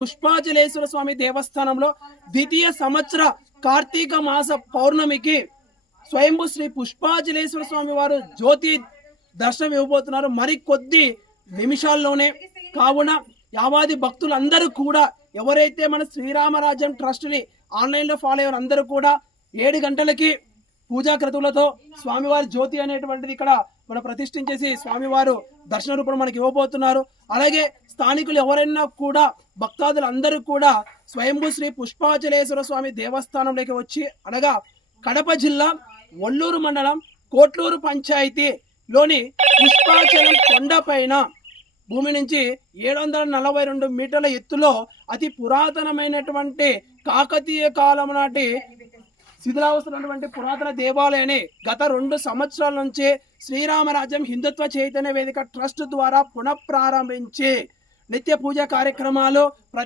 పుష్పాచలేశ్వర స్వామి దేవస్థానంలో ద్వితీయ సంవత్సర కార్తీక మాస పౌర్ణమికి స్వయంభూ శ్రీ పుష్పాచలేశ్వర స్వామి వారు జ్యోతి దర్శనం ఇవ్వబోతున్నారు మరికొద్ది నిమిషాల్లోనే. కావున యావాది భక్తులందరూ కూడా ఎవరైతే మన శ్రీరామరాజ్యం ట్రస్ట్ని ఆన్లైన్లో ఫాలో అయ్యారు అందరూ కూడా 7 గంటలకి పూజా క్రతువులతో స్వామివారి జ్యోతి అనేటువంటిది ఇక్కడ మనం ప్రతిష్ఠించేసి స్వామివారు దర్శన రూపం మనకి ఇవ్వబోతున్నారు. అలాగే స్థానికులు ఎవరైనా కూడా భక్తాదులు అందరూ కూడా స్వయంభూ శ్రీ పుష్పాచలేశ్వర స్వామి దేవస్థానంలోకి వచ్చి అనగా కడప జిల్లా ఒల్లూరు మండలం కోట్లూరు పంచాయతీలోని పుష్పాచలం కొండపైన భూమి నుంచి 742 మీటర్ల ఎత్తులో అతి పురాతనమైనటువంటి కాకతీయ కాలం నాటి శిథిలావస్థటువంటి పురాతన దేవాలయాన్ని గత 2 సంవత్సరాల నుంచి శ్రీరామరాజ్యం హిందుత్వ చైతన్య వేదిక ట్రస్ట్ ద్వారా పునఃప్రారంభించి నిత్య పూజ కార్యక్రమాలు ప్రతి